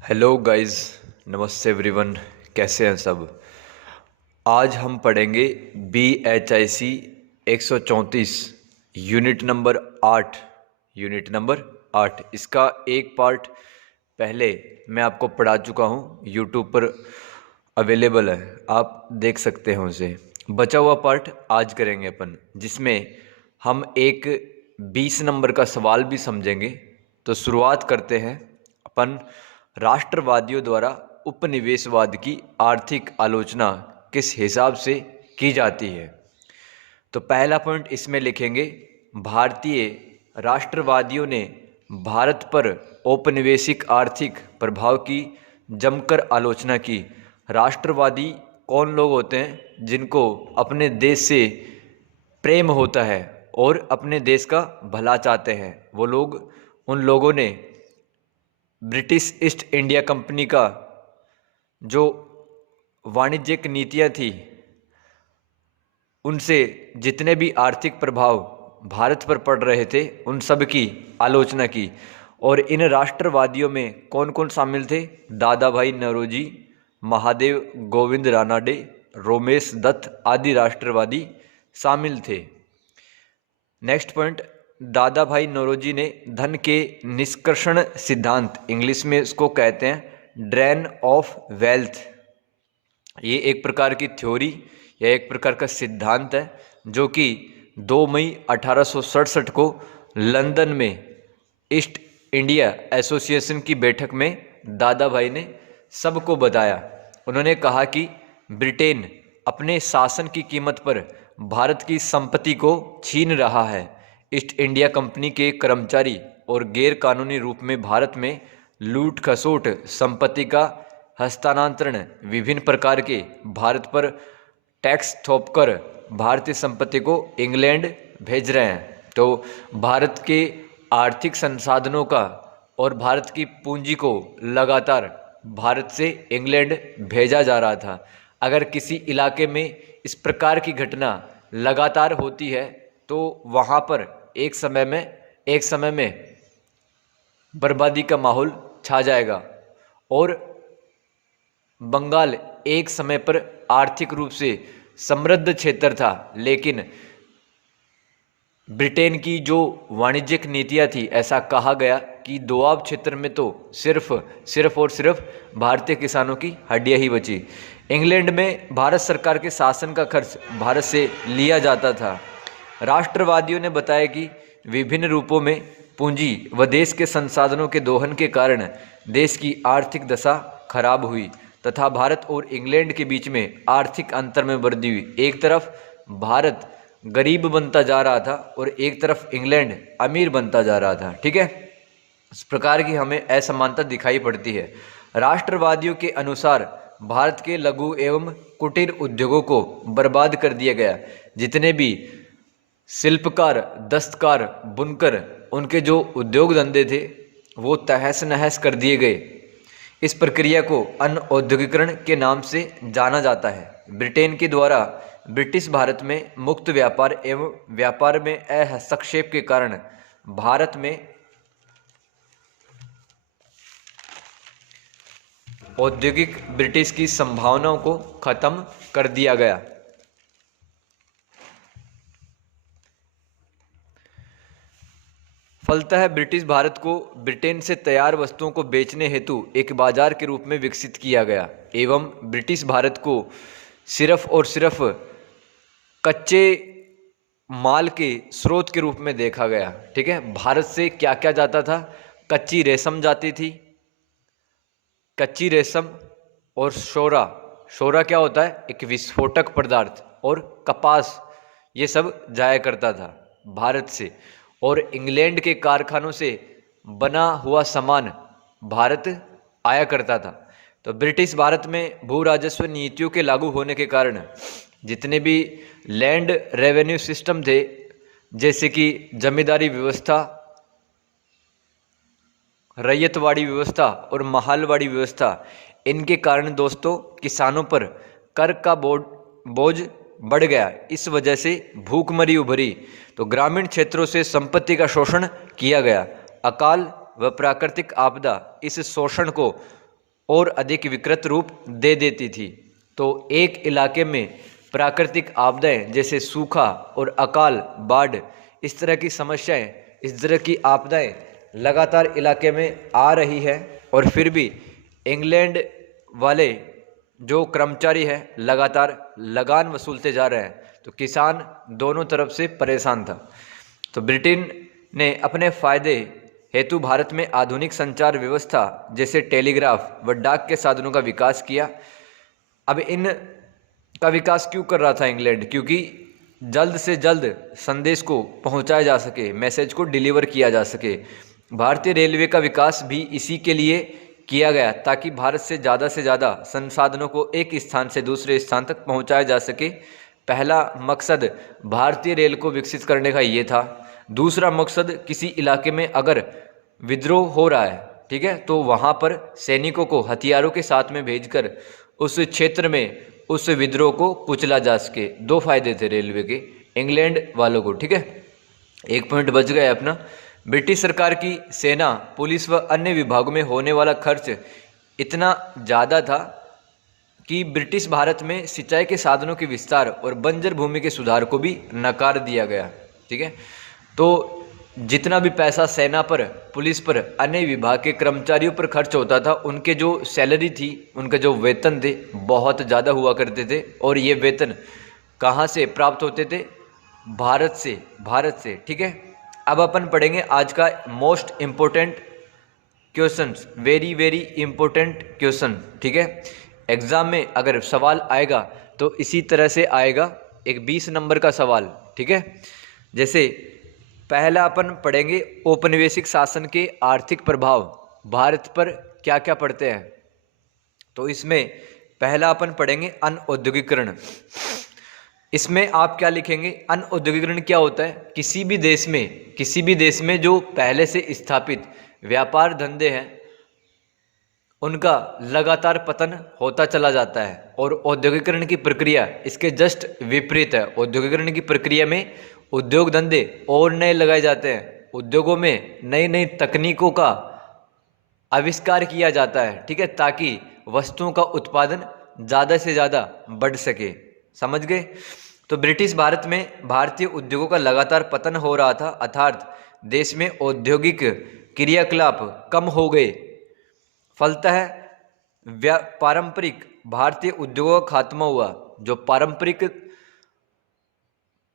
Hello guys, नमस्ते everyone. कैसे हैं सब। आज हम पढ़ेंगे BHIC 134 यूनिट नंबर 8। इसका एक पार्ट पहले मैं आपको पढ़ा चुका हूँ, यूट्यूब पर अवेलेबल है, आप देख सकते हैं उसे। बचा हुआ पार्ट आज करेंगे अपन, जिसमें हम एक 20 नंबर का सवाल भी समझेंगे। तो शुरुआत करते हैं अपन। राष्ट्रवादियों द्वारा उपनिवेशवाद की आर्थिक आलोचना किस हिसाब से की जाती है। तो पहला पॉइंट इसमें लिखेंगे, भारतीय राष्ट्रवादियों ने भारत पर औपनिवेशिक आर्थिक प्रभाव की जमकर आलोचना की। राष्ट्रवादी कौन लोग होते हैं जिनको अपने देश से प्रेम होता है और अपने देश का भला चाहते हैं। वो लोग, उन लोगों ने ब्रिटिश ईस्ट इंडिया कंपनी का जो वाणिज्यिक नीतियां थी, उनसे जितने भी आर्थिक प्रभाव भारत पर पड़ रहे थे, उन सब की आलोचना की। और इन राष्ट्रवादियों में कौन कौन शामिल थे? दादा भाई नौरोजी, महादेव गोविंद रानाडे, रोमेश दत्त आदि राष्ट्रवादी शामिल थे। नेक्स्ट पॉइंट, दादा भाई नौरोजी ने धन के निष्कर्षण सिद्धांत, इंग्लिश में इसको कहते हैं ड्रेन ऑफ वेल्थ, ये एक प्रकार की थ्योरी या एक प्रकार का सिद्धांत है, जो कि 2 मई 1867 को लंदन में ईस्ट इंडिया एसोसिएशन की बैठक में दादा भाई ने सबको बताया। उन्होंने कहा कि ब्रिटेन अपने शासन की कीमत पर भारत की संपत्ति को छीन रहा है। ईस्ट इंडिया कंपनी के कर्मचारी और गैर कानूनी रूप में भारत में लूट खसोट, संपत्ति का हस्तांतरण, विभिन्न प्रकार के भारत पर टैक्स थोपकर भारतीय संपत्ति को इंग्लैंड भेज रहे हैं। तो भारत के आर्थिक संसाधनों का और भारत की पूंजी को लगातार भारत से इंग्लैंड भेजा जा रहा था। अगर किसी इलाके में इस प्रकार की घटना लगातार होती है तो वहाँ पर एक समय में बर्बादी का माहौल छा जाएगा। और बंगाल एक समय पर आर्थिक रूप से समृद्ध क्षेत्र था, लेकिन ब्रिटेन की जो वाणिज्यिक नीतियां थी, ऐसा कहा गया कि दोआब क्षेत्र में तो सिर्फ भारतीय किसानों की हड्डियां ही बची। इंग्लैंड में भारत सरकार के शासन का खर्च भारत से लिया जाता था। राष्ट्रवादियों ने बताया कि विभिन्न रूपों में पूंजी व देश के संसाधनों के दोहन के कारण देश की आर्थिक दशा खराब हुई तथा भारत और इंग्लैंड के बीच में आर्थिक अंतर में वृद्धि हुई। एक तरफ भारत गरीब बनता जा रहा था और एक तरफ इंग्लैंड अमीर बनता जा रहा था। ठीक है, इस प्रकार की हमें असमानता दिखाई पड़ती है। राष्ट्रवादियों के अनुसार भारत के लघु एवं कुटीर उद्योगों को बर्बाद कर दिया गया। जितने भी शिल्पकार, दस्तकार, बुनकर, उनके जो उद्योग धंधे थे वो तहस नहस कर दिए गए। इस प्रक्रिया को अनऔद्योगिकरण के नाम से जाना जाता है। ब्रिटेन के द्वारा ब्रिटिश भारत में मुक्त व्यापार एवं व्यापार में हस्तक्षेप के कारण भारत में औद्योगिक ब्रिटिश की संभावनाओं को खत्म कर दिया गया। फलतः ब्रिटिश भारत को ब्रिटेन से तैयार वस्तुओं को बेचने हेतु एक बाजार के रूप में विकसित किया गया एवं ब्रिटिश भारत को सिर्फ और सिर्फ कच्चे माल के स्रोत के रूप में देखा गया। ठीक है, भारत से क्या क्या जाता था? कच्ची रेशम जाती थी, कच्ची रेशम और शोरा। शोरा क्या होता है? एक विस्फोटक पदार्थ। और कपास, ये सब जाया करता था भारत से। और इंग्लैंड के कारखानों से बना हुआ सामान भारत आया करता था। तो ब्रिटिश भारत में भू राजस्व नीतियों के लागू होने के कारण जितने भी लैंड रेवेन्यू सिस्टम थे, जैसे कि जमींदारी व्यवस्था, रैयतवाड़ी व्यवस्था और महालवाड़ी व्यवस्था, इनके कारण दोस्तों किसानों पर कर का बोझ बढ़ गया। इस वजह से भूखमरी उभरी। तो ग्रामीण क्षेत्रों से संपत्ति का शोषण किया गया। अकाल व प्राकृतिक आपदा इस शोषण को और अधिक विकृत रूप दे देती थी। तो एक इलाके में प्राकृतिक आपदाएं जैसे सूखा और अकाल, बाढ़, इस तरह की समस्याएं, इस तरह की आपदाएं लगातार इलाके में आ रही है, और फिर भी इंग्लैंड वाले जो कर्मचारी है लगातार लगान वसूलते जा रहे हैं। तो किसान दोनों तरफ से परेशान था। तो ब्रिटेन ने अपने फायदे हेतु भारत में आधुनिक संचार व्यवस्था जैसे टेलीग्राफ व डाक के साधनों का विकास किया। अब इन का विकास क्यों कर रहा था इंग्लैंड? क्योंकि जल्द से जल्द संदेश को पहुंचाया जा सके, मैसेज को डिलीवर किया जा सके। भारतीय रेलवे का विकास भी इसी के लिए किया गया, ताकि भारत से ज़्यादा संसाधनों को एक स्थान से दूसरे स्थान तक पहुंचाया जा सके। पहला मकसद भारतीय रेल को विकसित करने का ये था। दूसरा मकसद, किसी इलाके में अगर विद्रोह हो रहा है, ठीक है, तो वहाँ पर सैनिकों को हथियारों के साथ में भेजकर उस क्षेत्र में उस विद्रोह को कुचला जा सके। दो फायदे थे रेलवे के इंग्लैंड वालों को, ठीक है। एक पॉइंट बच गया अपना। ब्रिटिश सरकार की सेना, पुलिस व अन्य विभागों में होने वाला खर्च इतना ज़्यादा था कि ब्रिटिश भारत में सिंचाई के साधनों के विस्तार और बंजर भूमि के सुधार को भी नकार दिया गया, ठीक है। तो जितना भी पैसा सेना पर, पुलिस पर, अन्य विभाग के कर्मचारियों पर खर्च होता था, उनके जो सैलरी थी, उनके जो वेतन थे, बहुत ज़्यादा हुआ करते थे। और ये वेतन कहाँ से प्राप्त होते थे? भारत से, ठीक है। अब अपन पढ़ेंगे आज का most important question, very important question, ठीक है। एग्जाम में अगर सवाल आएगा तो इसी तरह से आएगा, एक 20 नंबर का सवाल, ठीक है। जैसे पहला अपन पढ़ेंगे औपनिवेशिक शासन के आर्थिक प्रभाव भारत पर क्या क्या पड़ते हैं। तो इसमें पहला अपन पढ़ेंगे अनऔद्योगिकरण। इसमें आप क्या लिखेंगे? अनऔद्योगिकरण क्या होता है? किसी भी देश में जो पहले से स्थापित व्यापार धंधे हैं उनका लगातार पतन होता चला जाता है। और औद्योगिकरण की प्रक्रिया इसके जस्ट विपरीत है। औद्योगिकरण की प्रक्रिया में उद्योग धंधे और नए लगाए जाते हैं, उद्योगों में नई नई तकनीकों का आविष्कार किया जाता है, ठीक है, ताकि वस्तुओं का उत्पादन ज़्यादा से ज़्यादा बढ़ सके। समझ गए? तो ब्रिटिश भारत में भारतीय उद्योगों का लगातार पतन हो रहा था, अर्थात देश में औद्योगिक क्रियाकलाप कम हो गए। फलतः पारंपरिक भारतीय उद्योगों का खात्मा हुआ। जो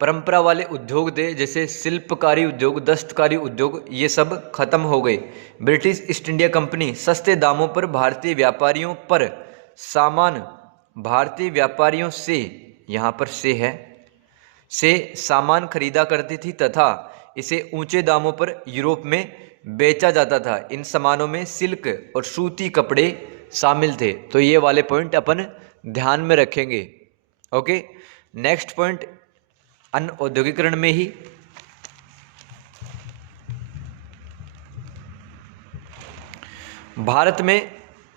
परंपरा वाले उद्योग थे, जैसे शिल्पकारी उद्योग, दस्तकारी उद्योग, ये सब खत्म हो गए। ब्रिटिश ईस्ट इंडिया कंपनी सस्ते दामों पर भारतीय व्यापारियों पर सामान, भारतीय व्यापारियों से, यहाँ पर से सामान खरीदा करती थी तथा इसे ऊंचे दामों पर यूरोप में बेचा जाता था। इन सामानों में सिल्क और सूती कपड़े शामिल थे। तो ये वाले पॉइंट अपन ध्यान में रखेंगे। ओके, नेक्स्ट पॉइंट अनऔद्योगिकरण में ही भारत में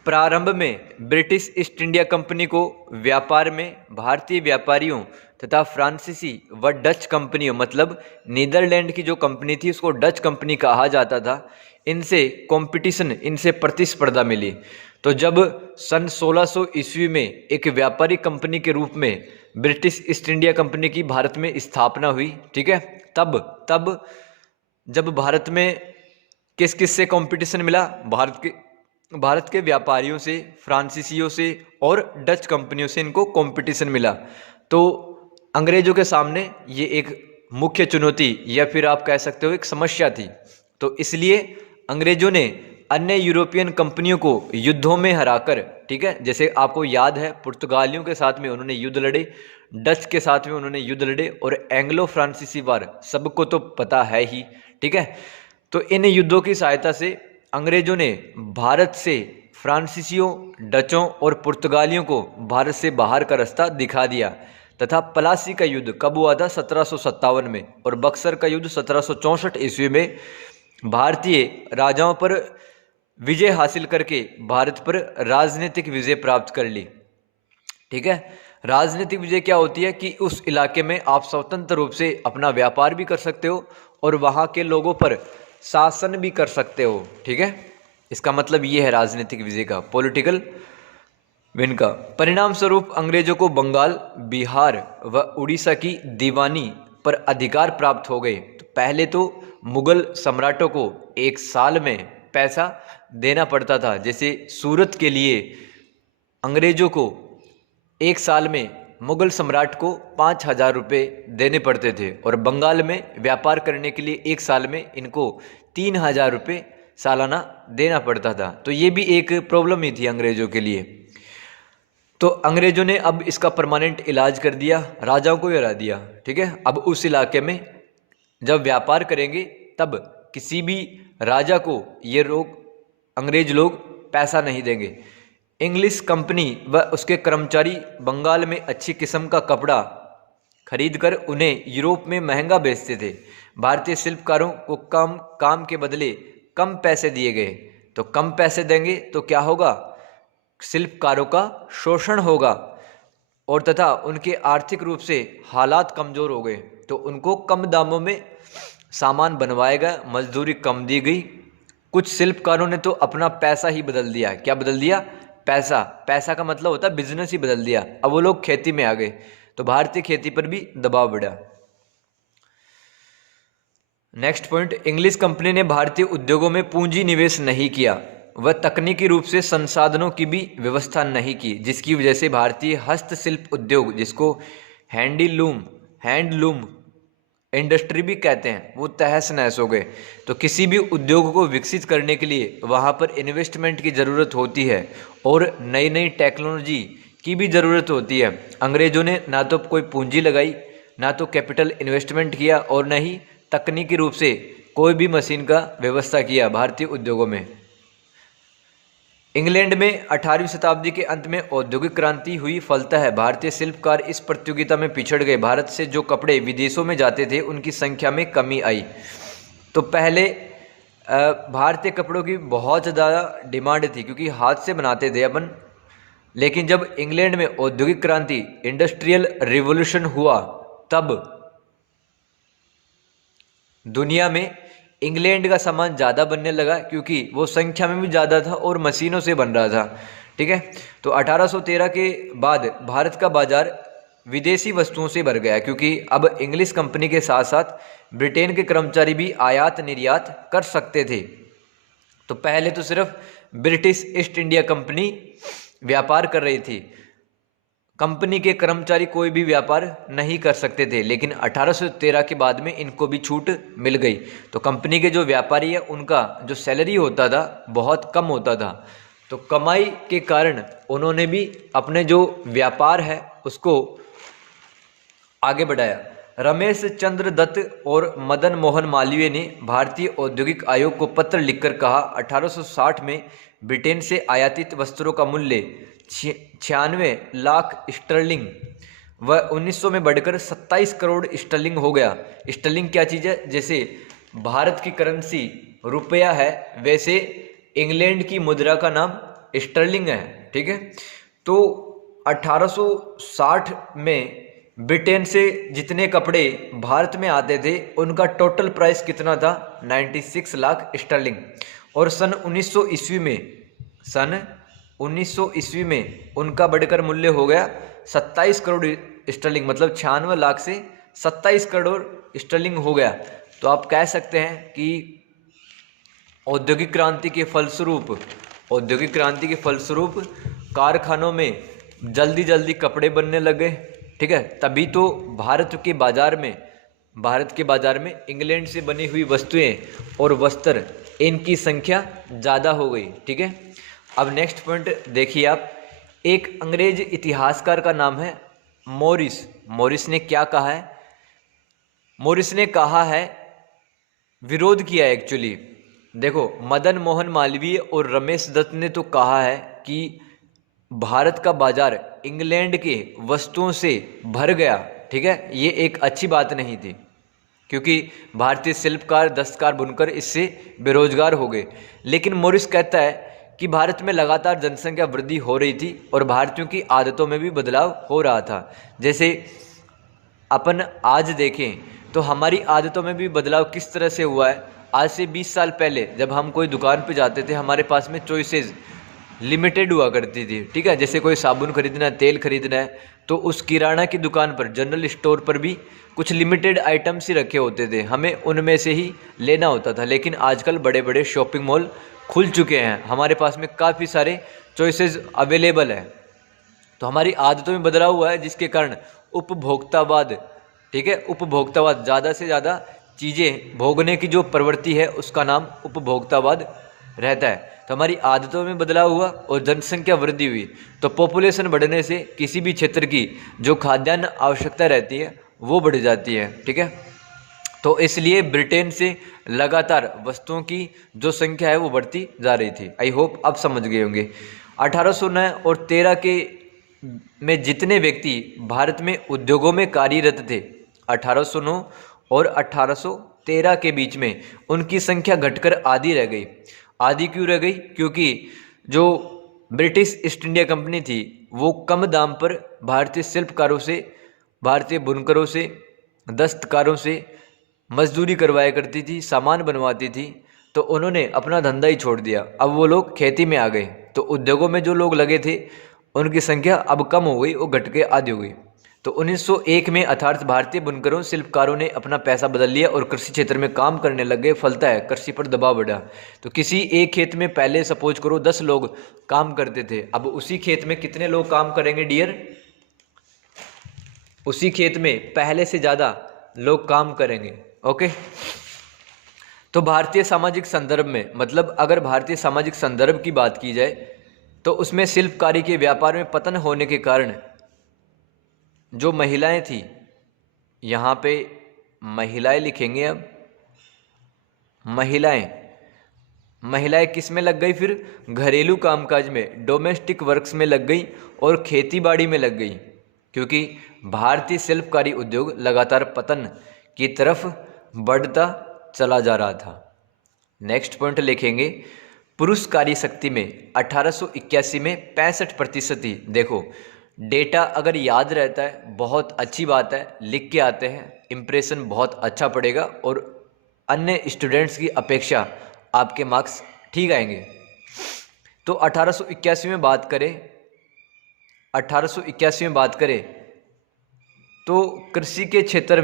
प्रारंभ में ब्रिटिश ईस्ट इंडिया कंपनी को व्यापार में भारतीय व्यापारियों तथा फ्रांसीसी व डच कंपनियों, मतलब नीदरलैंड की जो कंपनी थी उसको डच कंपनी कहा जाता था, इनसे कंपटीशन, इनसे प्रतिस्पर्धा मिली। तो जब सन 1600 ईस्वी में एक व्यापारिक कंपनी के रूप में ब्रिटिश ईस्ट इंडिया कंपनी की भारत में स्थापना हुई, ठीक है, तब जब भारत में किस किस से कंपटीशन मिला? भारत के व्यापारियों से, फ्रांसीसियों से और डच कंपनियों से इनको कंपटीशन मिला। तो अंग्रेजों के सामने ये एक मुख्य चुनौती या फिर आप कह सकते हो एक समस्या थी। तो इसलिए अंग्रेजों ने अन्य यूरोपियन कंपनियों को युद्धों में हराकर, ठीक है, जैसे आपको याद है पुर्तगालियों के साथ में उन्होंने युद्ध लड़े, डच के साथ में उन्होंने युद्ध लड़े और एंग्लो फ्रांसीसी वार सबको तो पता है ही, ठीक है। तो इन युद्धों की सहायता से अंग्रेजों ने भारत से फ्रांसीसियों, डचों और पुर्तगालियों को भारत से बाहर का रास्ता दिखा दिया तथा प्लासी का युद्ध कब हुआ था? 1757 में, और बक्सर का युद्ध 1764 ईस्वी में भारतीय राजाओं पर विजय हासिल करके भारत पर राजनीतिक विजय प्राप्त कर ली, ठीक है। राजनीतिक विजय क्या होती है कि उस इलाके में आप स्वतंत्र रूप से अपना व्यापार भी कर सकते हो और वहाँ के लोगों पर शासन भी कर सकते हो, ठीक है। इसका मतलब ये है राजनीतिक विजय का, पॉलिटिकल विन का। परिणाम स्वरूप अंग्रेजों को बंगाल, बिहार व उड़ीसा की दीवानी पर अधिकार प्राप्त हो गए। तो पहले तो मुगल सम्राटों को एक साल में पैसा देना पड़ता था। जैसे सूरत के लिए अंग्रेजों को एक साल में मुगल सम्राट को 5,000 रुपये देने पड़ते थे, और बंगाल में व्यापार करने के लिए एक साल में इनको 3,000 रुपये सालाना देना पड़ता था। तो ये भी एक प्रॉब्लम ही थी अंग्रेजों के लिए। तो अंग्रेजों ने अब इसका परमानेंट इलाज कर दिया, राजाओं को ही हरा दिया। ठीक है, अब उस इलाके में जब व्यापार करेंगे तब किसी भी राजा को ये लोग, अंग्रेज लोग पैसा नहीं देंगे। इंग्लिश कंपनी व उसके कर्मचारी बंगाल में अच्छी किस्म का कपड़ा खरीदकर उन्हें यूरोप में महंगा बेचते थे। भारतीय शिल्पकारों को कम काम के बदले कम पैसे दिए गए। तो कम पैसे देंगे तो क्या होगा, शिल्पकारों का शोषण होगा, और तथा उनके आर्थिक रूप से हालात कमज़ोर हो गए। तो उनको कम दामों में सामान बनवाया गया, मजदूरी कम दी गई। कुछ शिल्पकारों ने तो अपना पैसा ही बदल दिया। क्या बदल दिया? पैसा। पैसा का मतलब होता है बिजनेस ही बदल दिया। अब वो लोग खेती में आ गए, तो भारतीय खेती पर भी दबाव बढ़ा। नेक्स्ट पॉइंट, इंग्लिश कंपनी ने भारतीय उद्योगों में पूंजी निवेश नहीं किया, वह तकनीकी रूप से संसाधनों की भी व्यवस्था नहीं की, जिसकी वजह से भारतीय हस्तशिल्प उद्योग, जिसको हैंडलूम इंडस्ट्री भी कहते हैं, वो तहस नहस हो गए। तो किसी भी उद्योग को विकसित करने के लिए वहाँ पर इन्वेस्टमेंट की ज़रूरत होती है, और नई नई टेक्नोलॉजी की भी ज़रूरत होती है। अंग्रेज़ों ने ना तो कोई पूंजी लगाई, ना तो कैपिटल इन्वेस्टमेंट किया, और न ही तकनीकी रूप से कोई भी मशीन का व्यवस्था किया भारतीय उद्योगों में। इंग्लैंड में 18वीं शताब्दी के अंत में औद्योगिक क्रांति हुई, फलतः भारतीय शिल्पकार इस प्रतियोगिता में पिछड़ गए। भारत से जो कपड़े विदेशों में जाते थे उनकी संख्या में कमी आई। तो पहले भारतीय कपड़ों की बहुत ज़्यादा डिमांड थी, क्योंकि हाथ से बनाते थे अपन। लेकिन जब इंग्लैंड में औद्योगिक क्रांति, इंडस्ट्रियल रिवॉल्यूशन हुआ, तब दुनिया में इंग्लैंड का सामान ज़्यादा बनने लगा, क्योंकि वो संख्या में भी ज़्यादा था और मशीनों से बन रहा था। ठीक है, तो 1813 के बाद भारत का बाजार विदेशी वस्तुओं से भर गया, क्योंकि अब इंग्लिश कंपनी के साथ साथ ब्रिटेन के कर्मचारी भी आयात निर्यात कर सकते थे। तो पहले तो सिर्फ ब्रिटिश ईस्ट इंडिया कंपनी व्यापार कर रही थी, कंपनी के कर्मचारी कोई भी व्यापार नहीं कर सकते थे। लेकिन 1813 के बाद में इनको भी छूट मिल गई। तो कंपनी के जो व्यापारी है उनका जो सैलरी होता था बहुत कम होता था। तो कमाई के कारण उन्होंने भी अपने जो व्यापार है उसको आगे बढ़ाया। रमेश चंद्र दत्त और मदन मोहन मालवीय ने भारतीय औद्योगिक आयोग को पत्र लिखकर कहा, 1860 में ब्रिटेन से आयातित वस्त्रों का मूल्य 96 लाख स्टर्लिंग व 1900 में बढ़कर 27 करोड़ स्टर्लिंग हो गया। स्टर्लिंग क्या चीज़ है? जैसे भारत की करेंसी रुपया है, वैसे इंग्लैंड की मुद्रा का नाम स्टर्लिंग है। ठीक है, तो 1860 में ब्रिटेन से जितने कपड़े भारत में आते थे उनका टोटल प्राइस कितना था? 96 लाख स्टर्लिंग। और सन 1900 ईस्वी में उनका बढ़कर मूल्य हो गया 27 करोड़ स्टर्लिंग, मतलब 96 लाख से 27 करोड़ स्टर्लिंग हो गया। तो आप कह सकते हैं कि औद्योगिक क्रांति के फलस्वरूप कारखानों में जल्दी जल्दी कपड़े बनने लगे। ठीक है, तभी तो भारत के बाज़ार में इंग्लैंड से बनी हुई वस्तुएं और वस्त्र, इनकी संख्या ज़्यादा हो गई। ठीक है, अब नेक्स्ट पॉइंट देखिए आप। एक अंग्रेज इतिहासकार का नाम है मॉरिस। मॉरिस ने क्या कहा है? मॉरिस ने कहा है, विरोध किया है एक्चुअली। देखो, मदन मोहन मालवीय और रमेश दत्त ने तो कहा है कि भारत का बाजार इंग्लैंड के वस्तुओं से भर गया। ठीक है, ये एक अच्छी बात नहीं थी, क्योंकि भारतीय शिल्पकार, दस्तकार, बुनकर इससे बेरोजगार हो गए। लेकिन मॉरिस कहता है कि भारत में लगातार जनसंख्या वृद्धि हो रही थी और भारतीयों की आदतों में भी बदलाव हो रहा था। जैसे अपन आज देखें तो हमारी आदतों में भी बदलाव किस तरह से हुआ है। आज से 20 साल पहले जब हम कोई दुकान पे जाते थे, हमारे पास में चॉइसेस लिमिटेड हुआ करती थी, ठीक है। जैसे कोई साबुन खरीदना है, तेल खरीदना है, तो उस किराना की दुकान पर, जनरल स्टोर पर भी कुछ लिमिटेड आइटम्स ही रखे होते थे, हमें उनमें से ही लेना होता था। लेकिन आजकल बड़े बड़े शॉपिंग मॉल खुल चुके हैं, हमारे पास में काफ़ी सारे चॉइसेस अवेलेबल हैं। तो हमारी आदतों में बदलाव हुआ है, जिसके कारण उपभोक्तावाद, ठीक है, उपभोक्तावाद, ज़्यादा से ज़्यादा चीज़ें भोगने की जो प्रवृत्ति है उसका नाम उपभोक्तावाद रहता है। तो हमारी आदतों में बदलाव हुआ और जनसंख्या वृद्धि हुई, तो पॉपुलेशन बढ़ने से किसी भी क्षेत्र की जो खाद्यान्न आवश्यकता रहती है वो बढ़ जाती है, ठीक है। तो इसलिए ब्रिटेन से लगातार वस्तुओं की जो संख्या है वो बढ़ती जा रही थी। आई होप आप समझ गए होंगे। 1809 और 13 के में जितने व्यक्ति भारत में उद्योगों में कार्यरत थे, 1809 और 1813 के बीच में उनकी संख्या घटकर आधी रह गई। आधी क्यों रह गई? क्योंकि जो ब्रिटिश ईस्ट इंडिया कंपनी थी वो कम दाम पर भारतीय शिल्पकारों से, भारतीय बुनकरों से, दस्तकारों से मजदूरी करवाया करती थी, सामान बनवाती थी। तो उन्होंने अपना धंधा ही छोड़ दिया, अब वो लोग खेती में आ गए। तो उद्योगों में जो लोग लगे थे उनकी संख्या अब कम हो गई, वो घट के आधी हो गई। तो 1901 में अर्थात भारतीय बुनकरों, शिल्पकारों ने अपना पैसा बदल लिया और कृषि क्षेत्र में काम करने लग गए। फलता है कृषि पर दबाव बढ़ा। तो किसी एक खेत में पहले सपोज करो 10 लोग काम करते थे, अब उसी खेत में कितने लोग काम करेंगे डियर? उसी खेत में पहले से ज़्यादा लोग काम करेंगे। ओके। तो भारतीय सामाजिक संदर्भ में, मतलब अगर भारतीय सामाजिक संदर्भ की बात की जाए तो उसमें शिल्पकारी के व्यापार में पतन होने के कारण जो महिलाएं थी, यहाँ पे महिलाएं लिखेंगे। अब महिलाएं किस में लग गई? फिर घरेलू कामकाज में, डोमेस्टिक वर्क्स में लग गई और खेतीबाड़ी में लग गई, क्योंकि भारतीय शिल्पकारी उद्योग लगातार पतन की तरफ बढ़ता चला जा रहा था। नेक्स्ट पॉइंट लिखेंगे, पुरुष कार्य शक्ति में 1881 में 65% थी। देखो डेटा अगर याद रहता है बहुत अच्छी बात है, लिख के आते हैं, इम्प्रेशन बहुत अच्छा पड़ेगा और अन्य स्टूडेंट्स की अपेक्षा आपके मार्क्स ठीक आएंगे। तो 1881 में बात करें, 1881 में बात करें तो कृषि के क्षेत्र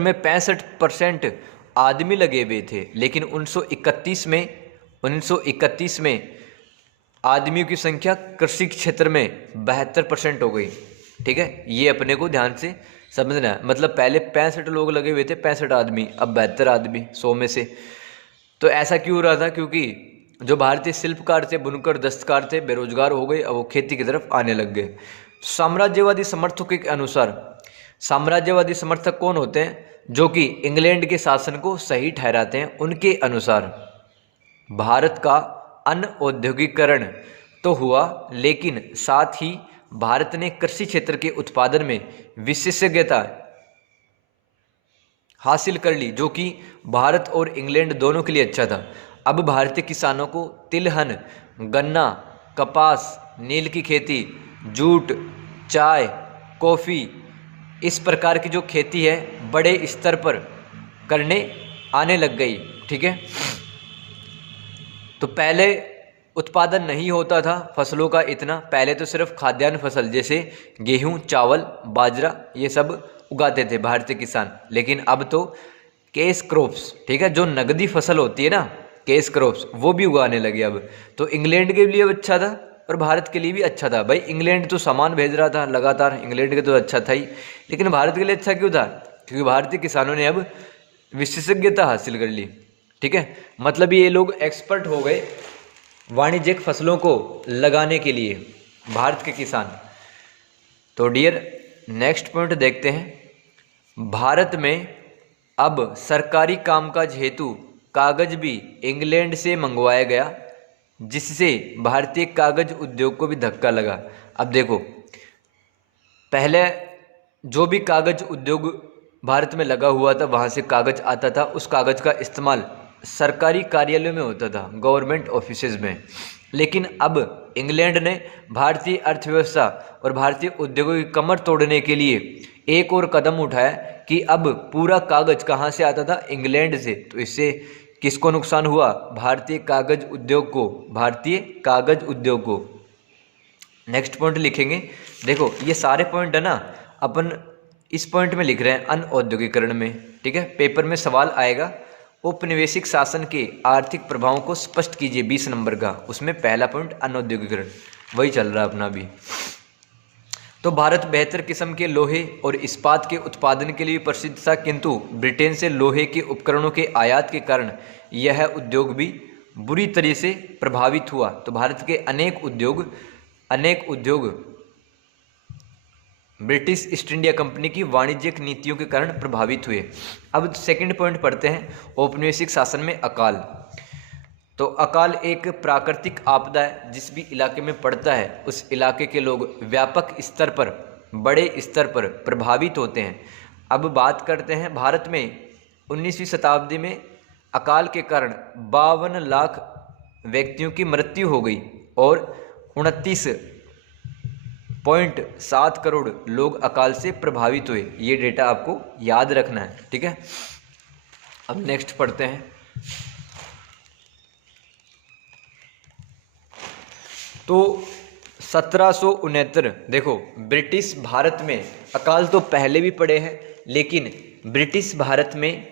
में 65% आदमी लगे हुए थे। लेकिन 1931 में आदमियों की संख्या कृषि क्षेत्र में 72% हो गई, ठीक है। ये अपने को ध्यान से समझना है, मतलब पहले 65 लोग लगे हुए थे, 65 आदमी, अब 72 आदमी 100 में से। तो ऐसा क्यों हो रहा था? क्योंकि जो भारतीय शिल्पकार थे, बुनकर, दस्तकार थे, बेरोजगार हो गए, अब वो खेती की तरफ आने लग गए। साम्राज्यवादी समर्थकों के अनुसार, साम्राज्यवादी समर्थक कौन होते हैं? जो कि इंग्लैंड के शासन को सही ठहराते हैं। उनके अनुसार भारत का अनऔद्योगिकरण तो हुआ, लेकिन साथ ही भारत ने कृषि क्षेत्र के उत्पादन में विशेषज्ञता हासिल कर ली, जो कि भारत और इंग्लैंड दोनों के लिए अच्छा था। अब भारतीय किसानों को तिलहन, गन्ना, कपास, नील की खेती, जूट, चाय, कॉफ़ी, इस प्रकार की जो खेती है बड़े स्तर पर करने आने लग गई, ठीक है। तो पहले उत्पादन नहीं होता था फसलों का इतना, पहले तो सिर्फ खाद्यान्न फसल जैसे गेहूं, चावल, बाजरा ये सब उगाते थे भारतीय किसान। लेकिन अब तो कैश क्रॉप्स, ठीक है, जो नगदी फसल होती है ना, कैश क्रॉप्स, वो भी उगाने लगे अब। तो इंग्लैंड के लिए अच्छा था और भारत के लिए भी अच्छा था। भाई इंग्लैंड तो सामान भेज रहा था लगातार, इंग्लैंड के तो अच्छा था ही, लेकिन भारत के लिए अच्छा क्यों था? क्योंकि भारतीय किसानों ने अब विशेषज्ञता हासिल कर ली, ठीक है। मतलब ये लोग एक्सपर्ट हो गए वाणिज्यिक फसलों को लगाने के लिए, भारत के किसान। तो डियर नेक्स्ट पॉइंट देखते हैं। भारत में अब सरकारी कामकाज हेतु कागज भी इंग्लैंड से मंगवाया गया, जिससे भारतीय कागज उद्योग को भी धक्का लगा। अब देखो पहले जो भी कागज उद्योग भारत में लगा हुआ था, वहाँ से कागज आता था, उस कागज का इस्तेमाल सरकारी कार्यालयों में होता था, गवर्नमेंट ऑफिसेज में। लेकिन अब इंग्लैंड ने भारतीय अर्थव्यवस्था और भारतीय उद्योगों की कमर तोड़ने के लिए एक और कदम उठाया कि अब पूरा कागज कहाँ से आता था, इंग्लैंड से। तो इससे किसको नुकसान हुआ, भारतीय कागज उद्योग को, भारतीय कागज उद्योग को। नेक्स्ट पॉइंट लिखेंगे, देखो ये सारे पॉइंट है ना अपन इस पॉइंट में लिख रहे हैं अनऔद्योगिकरण में, ठीक है। पेपर में सवाल आएगा, औपनिवेशिक शासन के आर्थिक प्रभावों को स्पष्ट कीजिए 20 नंबर का, उसमें पहला पॉइंट अनऔद्योगिकरण वही चल रहा है अपना भी। तो भारत बेहतर किस्म के लोहे और इस्पात के उत्पादन के लिए प्रसिद्ध था, किंतु ब्रिटेन से लोहे के उपकरणों के आयात के कारण यह उद्योग भी बुरी तरह से प्रभावित हुआ। तो भारत के अनेक उद्योग ब्रिटिश ईस्ट इंडिया कंपनी की वाणिज्यिक नीतियों के कारण प्रभावित हुए। अब सेकंड पॉइंट पढ़ते हैं, औपनिवेशिक शासन में अकाल। तो अकाल एक प्राकृतिक आपदा है, जिस भी इलाके में पड़ता है उस इलाके के लोग व्यापक स्तर पर, बड़े स्तर पर प्रभावित होते हैं। अब बात करते हैं भारत में 19वीं शताब्दी में अकाल के कारण 52 लाख व्यक्तियों की मृत्यु हो गई और 29.7 करोड़ लोग अकाल से प्रभावित हुए। ये डेटा आपको याद रखना है, ठीक है। अब नेक्स्ट पढ़ते हैं, तो 1769, देखो ब्रिटिश भारत में अकाल तो पहले भी पड़े हैं, लेकिन ब्रिटिश भारत में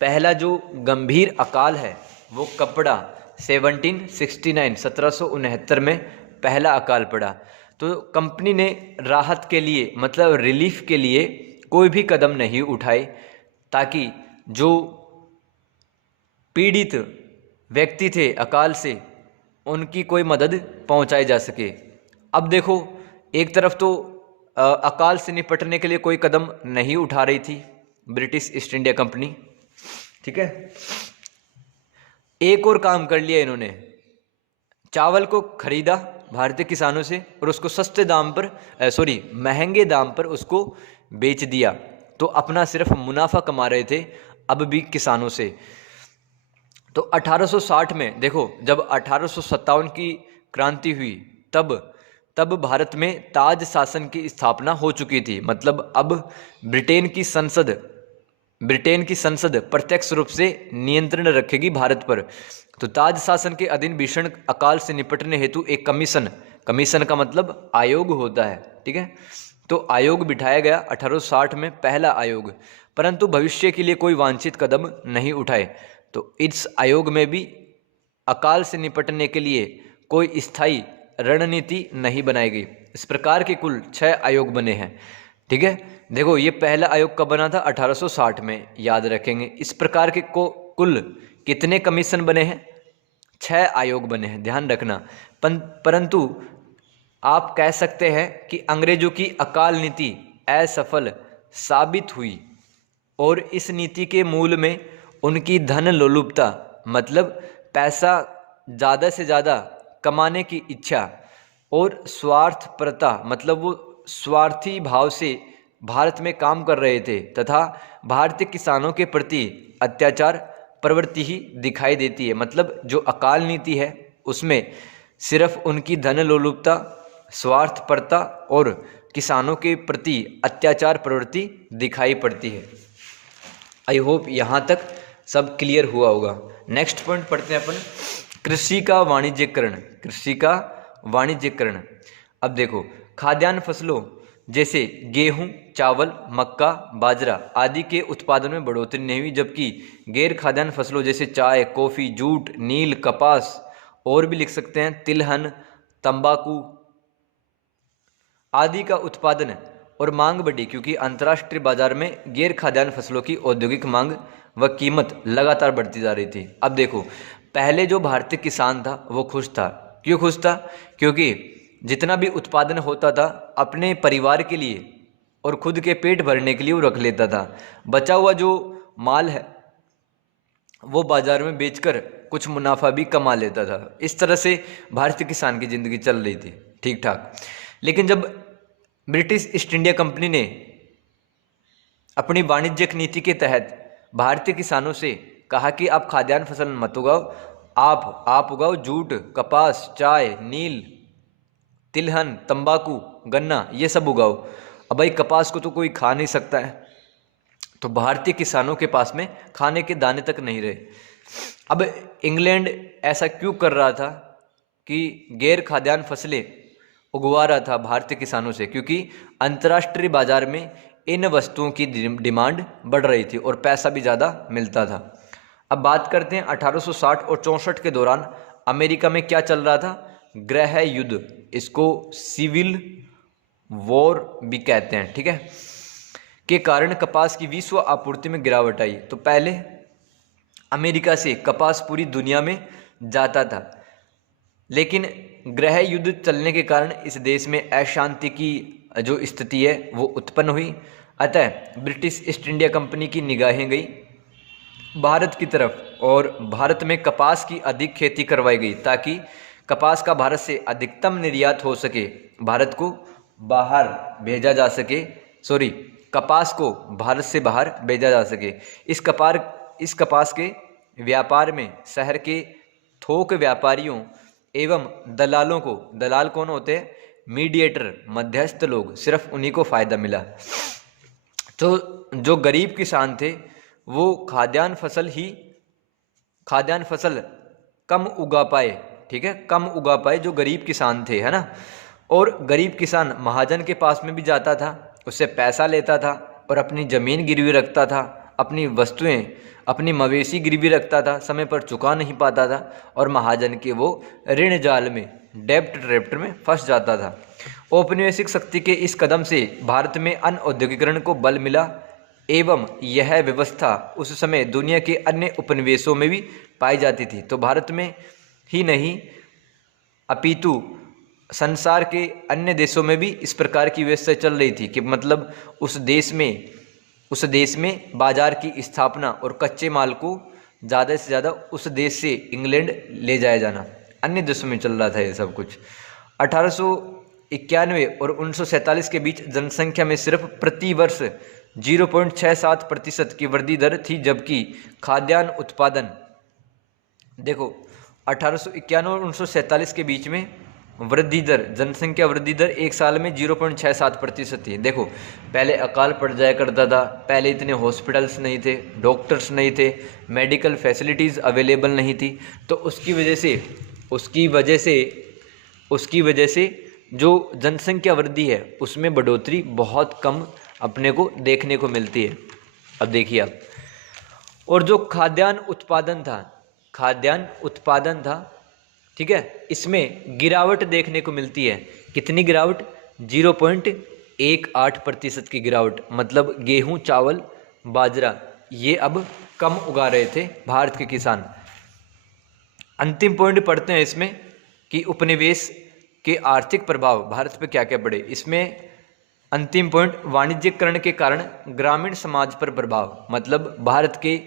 पहला जो गंभीर अकाल है वो कब पड़ा, 1769 में पहला अकाल पड़ा। तो कंपनी ने राहत के लिए, मतलब रिलीफ के लिए कोई भी कदम नहीं उठाए ताकि जो पीड़ित व्यक्ति थे अकाल से उनकी कोई मदद पहुंचाई जा सके। अब देखो एक तरफ तो अकाल से निपटने के लिए कोई कदम नहीं उठा रही थी ब्रिटिश ईस्ट इंडिया कंपनी, ठीक है। एक और काम कर लिया इन्होंने, चावल को खरीदा भारतीय किसानों से और उसको सस्ते दाम पर, महंगे दाम पर उसको बेच दिया। तो अपना सिर्फ मुनाफा कमा रहे थे अब भी किसानों से। तो 1860 में देखो, जब 1857 की क्रांति हुई तब भारत में ताज शासन की स्थापना हो चुकी थी। मतलब अब ब्रिटेन की संसद प्रत्यक्ष रूप से नियंत्रण रखेगी भारत पर। तो ताज शासन के अधीन भीषण अकाल से निपटने हेतु एक कमीशन का मतलब आयोग होता है, ठीक है। तो आयोग बिठाया गया 1860 में, पहला आयोग, परंतु भविष्य के लिए कोई वांछित कदम नहीं उठाए। तो इस आयोग में भी अकाल से निपटने के लिए कोई स्थायी रणनीति नहीं बनाई गई। इस प्रकार के कुल 6 आयोग बने हैं, ठीक है। देखो ये पहला आयोग कब बना था, 1860 में, याद रखेंगे। इस प्रकार के कुल कितने कमीशन बने हैं, 6 आयोग बने हैं, ध्यान रखना। परंतु आप कह सकते हैं कि अंग्रेजों की अकाल नीति असफल साबित हुई और इस नीति के मूल में उनकी धन लोलुपता, मतलब पैसा ज़्यादा से ज़्यादा कमाने की इच्छा, और स्वार्थपरता, मतलब वो स्वार्थी भाव से भारत में काम कर रहे थे, तथा भारतीय किसानों के प्रति अत्याचार प्रवृत्ति ही दिखाई देती है। मतलब जो अकाल नीति है उसमें सिर्फ उनकी धन लोलुपता, स्वार्थपरता और किसानों के प्रति अत्याचार प्रवृत्ति दिखाई पड़ती है। आई होप यहाँ तक सब क्लियर हुआ होगा। नेक्स्ट पॉइंट पढ़ते हैं अपन, कृषि का वाणिज्यिकरण। अब देखो खाद्यान्न फसलों जैसे गेहूं, चावल, मक्का, बाजरा आदि के उत्पादन में बढ़ोतरी नहीं हुई, जबकि गैर खाद्यान्न फसलों जैसे चाय, कॉफ़ी, जूट, नील, कपास, और भी लिख सकते हैं तिलहन, तंबाकू आदि का उत्पादन और मांग बढ़ी, क्योंकि अंतर्राष्ट्रीय बाजार में गैर खाद्यान्न फसलों की औद्योगिक मांग व कीमत लगातार बढ़ती जा रही थी। अब देखो पहले जो भारतीय किसान था वो खुश था। क्यों खुश था? क्योंकि जितना भी उत्पादन होता था अपने परिवार के लिए और खुद के पेट भरने के लिए वो रख लेता था। बचा हुआ जो माल है वो बाजार में बेचकर कुछ मुनाफा भी कमा लेता था। इस तरह से भारतीय किसान की ज़िंदगी चल रही थी ठीक ठाक। लेकिन जब ब्रिटिश ईस्ट इंडिया कंपनी ने अपनी वाणिज्यिक नीति के तहत भारतीय किसानों से कहा कि आप खाद्यान्न फसल मत उगाओ, आप उगाओ जूट, कपास, चाय, नील, तिलहन, तंबाकू, गन्ना, ये सब उगाओ। अब भाई कपास को तो कोई खा नहीं सकता है, तो भारतीय किसानों के पास में खाने के दाने तक नहीं रहे। अब इंग्लैंड ऐसा क्यों कर रहा था कि गैर खाद्यान्न फसलें उगवा रहा था भारतीय किसानों से? क्योंकि अंतर्राष्ट्रीय बाजार में इन वस्तुओं की डिमांड बढ़ रही थी और पैसा भी ज़्यादा मिलता था। अब बात करते हैं 1860 और 64 के दौरान अमेरिका में क्या चल रहा था? गृह युद्ध, इसको सिविल वॉर भी कहते हैं, ठीक है, के कारण कपास की विश्व आपूर्ति में गिरावट आई। तो पहले अमेरिका से कपास पूरी दुनिया में जाता था, लेकिन गृह युद्ध चलने के कारण इस देश में अशांति की जो स्थिति है वो उत्पन्न हुई। अतः ब्रिटिश ईस्ट इंडिया कंपनी की निगाहें गई भारत की तरफ और भारत में कपास की अधिक खेती करवाई गई ताकि कपास का भारत से अधिकतम निर्यात हो सके, भारत को बाहर भेजा जा सके, कपास को भारत से बाहर भेजा जा सके। इस कपास के व्यापार में शहर के थोक व्यापारियों एवं दलालों को, दलाल कौन होते हैं? मीडिएटर, मध्यस्थ लोग, सिर्फ उन्हीं को फायदा मिला। तो जो गरीब किसान थे वो खाद्यान्न फसल कम उगा पाए, ठीक है, कम उगा पाए जो गरीब किसान थे, है ना। और गरीब किसान महाजन के पास में भी जाता था, उससे पैसा लेता था और अपनी ज़मीन गिरवी रखता था, अपनी वस्तुएं, अपनी मवेशी गिरवी रखता था, समय पर चुका नहीं पाता था और महाजन के वो ऋण जाल में, डेब्ट ट्रैप में फंस जाता था। औपनिवेशिक शक्ति के इस कदम से भारत में अनऔद्योगिकरण को बल मिला एवं यह व्यवस्था उस समय दुनिया के अन्य उपनिवेशों में भी पाई जाती थी। तो भारत में ही नहीं अपितु संसार के अन्य देशों में भी इस प्रकार की व्यवस्था चल रही थी कि मतलब उस देश में बाजार की स्थापना और कच्चे माल को ज़्यादा से ज़्यादा उस देश से इंग्लैंड ले जाया जाना, अन्य देशों में चल रहा था ये सब कुछ। 1891 और 1947 के बीच जनसंख्या में सिर्फ प्रति वर्ष 0.67% की वृद्धि दर थी, जबकि खाद्यान्न उत्पादन, देखो 1891 और 1947 के बीच में वृद्धि दर, जनसंख्या वृद्धि दर एक साल में 0.67% थी। देखो पहले अकाल पड़ जाया करता था, पहले इतने हॉस्पिटल्स नहीं थे, डॉक्टर्स नहीं थे, मेडिकल फैसिलिटीज़ अवेलेबल नहीं थी, तो उसकी वजह से जो जनसंख्या वृद्धि है उसमें बढ़ोतरी बहुत कम अपने को देखने को मिलती है। अब देखिए आप, और जो खाद्यान्न उत्पादन था, ठीक है, इसमें गिरावट देखने को मिलती है। कितनी गिरावट? 0.18% की गिरावट। मतलब गेहूं, चावल, बाजरा ये अब कम उगा रहे थे भारत के किसान। अंतिम पॉइंट पढ़ते हैं इसमें कि उपनिवेश के आर्थिक प्रभाव भारत पे क्या क्या पड़े। इसमें अंतिम पॉइंट, वाणिज्यीकरण के कारण ग्रामीण समाज पर प्रभाव, मतलब भारत के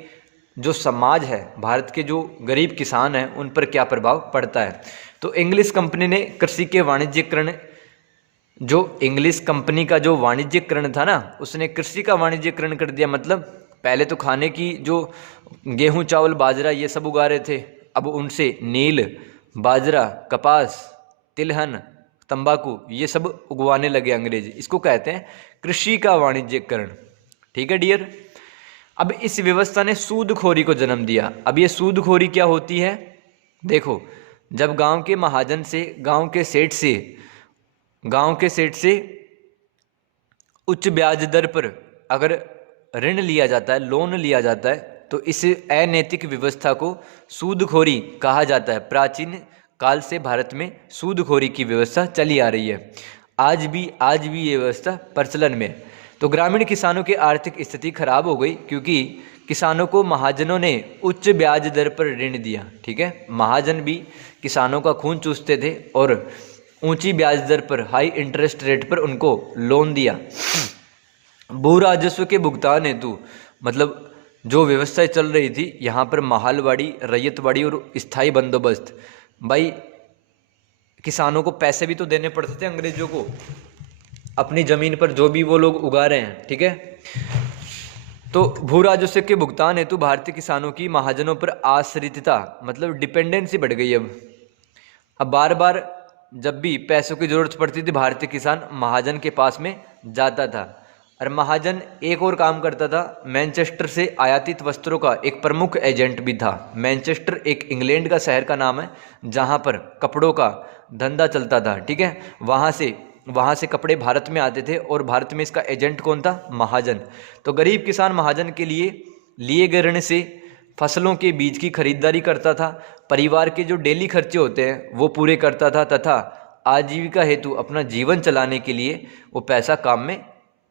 जो समाज है, भारत के जो गरीब किसान हैं उन पर क्या प्रभाव पड़ता है। तो इंग्लिश कंपनी ने कृषि के वाणिज्यीकरण, जो इंग्लिश कंपनी का जो वाणिज्यीकरण था ना, उसने कृषि का वाणिज्यीकरण कर दिया। मतलब पहले तो खाने की जो गेहूं, चावल, बाजरा ये सब उगा रहे थे, अब उनसे नील, बाजरा, कपास, तिलहन, तंबाकू ये सब उगवाने लगे अंग्रेज। इसको कहते हैं कृषि का वाणिज्यीकरण, ठीक है डियर। अब इस व्यवस्था ने सूदखोरी को जन्म दिया। अब ये सूदखोरी क्या होती है? देखो, जब गांव के महाजन से, गांव के सेठ से उच्च ब्याज दर पर अगर ऋण लिया जाता है, लोन लिया जाता है, तो इस अनैतिक व्यवस्था को सूदखोरी कहा जाता है। प्राचीन काल से भारत में सूदखोरी की व्यवस्था चली आ रही है, आज भी ये व्यवस्था प्रचलन में। तो ग्रामीण किसानों की आर्थिक स्थिति खराब हो गई क्योंकि किसानों को महाजनों ने उच्च ब्याज दर पर ऋण दिया, ठीक है। महाजन भी किसानों का खून चूसते थे और ऊंची ब्याज दर पर, हाई इंटरेस्ट रेट पर उनको लोन दिया। भू राजस्व के भुगतान हेतु, मतलब जो व्यवस्था चल रही थी यहाँ पर महालवाड़ी, रैयतवाड़ी और स्थायी बंदोबस्त। भाई किसानों को पैसे भी तो देने पड़ते थे अंग्रेजों को अपनी ज़मीन पर जो भी वो लोग उगा रहे हैं, ठीक है। तो भू राजस्व के भुगतान हेतु भारतीय किसानों की महाजनों पर आश्रितता, मतलब डिपेंडेंसी बढ़ गई। अब बार बार जब भी पैसों की ज़रूरत पड़ती थी भारतीय किसान महाजन के पास में जाता था। और महाजन एक और काम करता था, मैनचेस्टर से आयातित वस्त्रों का एक प्रमुख एजेंट भी था। मैनचेस्टर एक इंग्लैंड का शहर का नाम है जहाँ पर कपड़ों का धंधा चलता था, ठीक है। वहाँ से कपड़े भारत में आते थे और भारत में इसका एजेंट कौन था? महाजन। तो गरीब किसान महाजन के लिए गए ऋण से फसलों के बीज की खरीदारी करता था, परिवार के जो डेली खर्चे होते हैं वो पूरे करता था, तथा आजीविका हेतु अपना जीवन चलाने के लिए वो पैसा काम में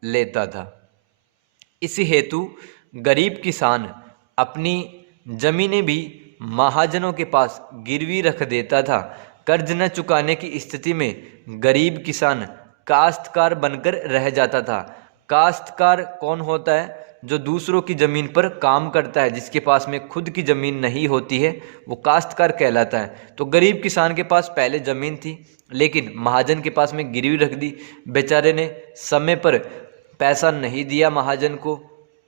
लेता था। इसी हेतु गरीब किसान अपनी जमीनें भी महाजनों के पास गिरवी रख देता था। कर्ज न चुकाने की स्थिति में गरीब किसान काश्तकार बनकर रह जाता था। काश्तकार कौन होता है? जो दूसरों की ज़मीन पर काम करता है, जिसके पास में खुद की ज़मीन नहीं होती है, वो काश्तकार कहलाता है। तो गरीब किसान के पास पहले ज़मीन थी, लेकिन महाजन के पास में गिरवी रख दी। बेचारे ने समय पर पैसा नहीं दिया महाजन को।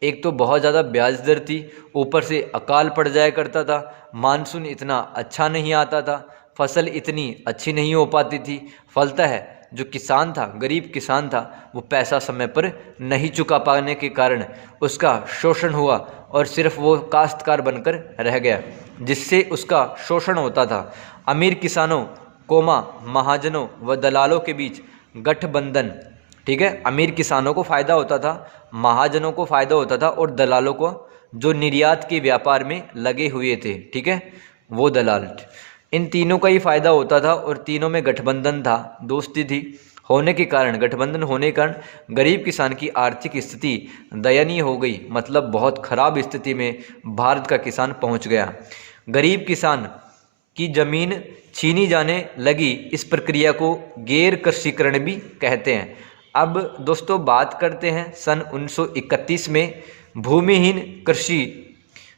एक तो बहुत ज़्यादा ब्याज दर थी, ऊपर से अकाल पड़ जाया करता था, मानसून इतना अच्छा नहीं आता था, फसल इतनी अच्छी नहीं हो पाती थी। फलतः जो किसान था, गरीब किसान था, वो पैसा समय पर नहीं चुका पाने के कारण उसका शोषण हुआ और सिर्फ वो काश्तकार बनकर रह गया, जिससे उसका शोषण होता था। अमीर किसानों महाजनों व दलालों के बीच गठबंधन, ठीक है। अमीर किसानों को फ़ायदा होता था, महाजनों को फ़ायदा होता था, और दलालों को जो निर्यात के व्यापार में लगे हुए थे, ठीक है, वो दलाल, इन तीनों का ही फ़ायदा होता था। और तीनों में गठबंधन था, दोस्ती थी। गठबंधन होने के कारण गरीब किसान की आर्थिक स्थिति दयनीय हो गई, मतलब बहुत ख़राब स्थिति में भारत का किसान पहुंच गया। गरीब किसान की ज़मीन छीनी जाने लगी। इस प्रक्रिया को गैर कृषिकरण भी कहते हैं। अब दोस्तों बात करते हैं सन 1931 में भूमिहीन कृषि